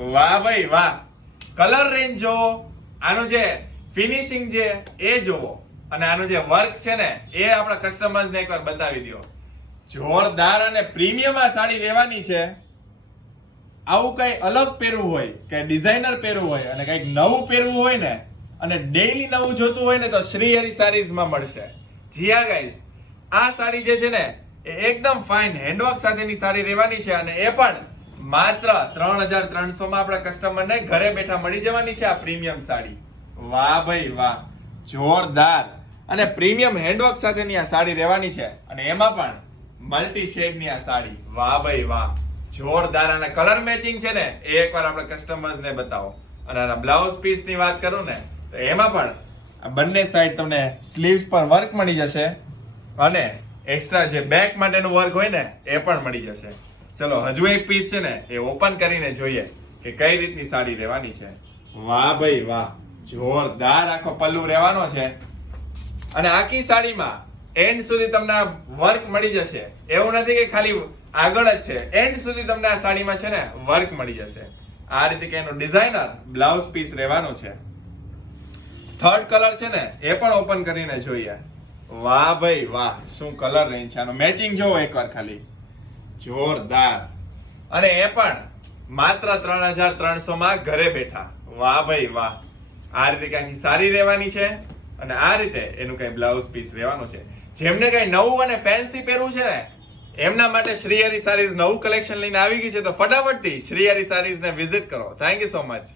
વાહ ભાઈ વાહ, કલર રેન્જ જોવો, આનું જે ફિનિશિંગ છે એ જોવો, અને આનું જે વર્ક છે ને એ આપણા કસ્ટમર્સને એકવાર બતાવી દો. જોરદાર અને પ્રીમિયમ આ સાડી રહેવાની છે. આવું કઈ અલગ પહેરવું હોય કે ડિઝાઇનર પહેરવું હોય અને કઈક નવું પહેરવું હોય ને અને ડેઈલી નવું જોતું હોય ને તો શ્રી હરિ સારીઝમાં મળશે. જી હા ગાઈઝ, આ સાડી જે છે ને એ એકદમ ફાઇન હેન્ડવર્ક સાથેની સાડી રહેવાની છે અને એ પણ માત્ર 3300 માં આપણા કસ્ટમરને ઘરે બેઠા મળી જવાની છે આ પ્રીમિયમ સાડી. વાહ ભાઈ વાહ, જોરદાર અને પ્રીમિયમ હેન્ડવર્ક સાથેની આ સાડી રહેવાની છે અને એમાં પણ મલ્ટી શેડની આ સાડી. વાહ ભાઈ વાહ, જોરદાર. અને કલર મેચિંગ છે ને એ એકવાર આપણે કસ્ટમર્સને બતાવો. અને આના બ્લાઉઝ પીસ ની વાત કરું ને તો એમાં પણ આ બંને સાઈડ તમને સ્લીવ્સ પર વર્ક મળી જશે અને એક્સ્ટ્રા જે બેક માટેનું વર્ક હોય ને એ પણ મળી જશે. ચલો હજુ એક પીસ છે ને એ ઓપન કરીને જોઈએ કે કઈ રીતની સાડી રહેવાની છે. વાહ ભાઈ વાહ, જોરદાર આખો પલ્લુ રહેવાનો છે અને આખી સાડીમાં એન્ડ સુધી તમને આ વર્ક મળી જશે. એવું નથી કે ખાલી આગળ જ છે, એન્ડ સુધી તમને આ સાડીમાં છે ને વર્ક મળી જશે. આ રીતે કે એનું ડિઝાઇનર બ્લાઉઝ પીસ રહેવાનું છે. થર્ડ કલર છે ને એ પણ ઓપન કરીને જોઈએ. વાહ ભાઈ વાહ, શું કલર રેન્જ છે. આનો મેચિંગ જોવો એકવાર ખાલી, જોરદાર. અને એ પણ માત્ર 3300 માં ઘરે બેઠા. વાહ ભાઈ વાહ, આ રીતે કઈ સારી રહેવાની છે અને આ રીતે એનું કઈ બ્લાઉઝ પીસ રહેવાનું છે. જેમને કઈ નવું અને ફેન્સી પહેરવું છે ને એમના માટે શ્રી હરિ સારીઝ નવું કલેક્શન લઈને આવી ગઈ છે, તો ફટાફટથી શ્રી હરિ સારીઝ ને વિઝિટ કરો. Thank you so much.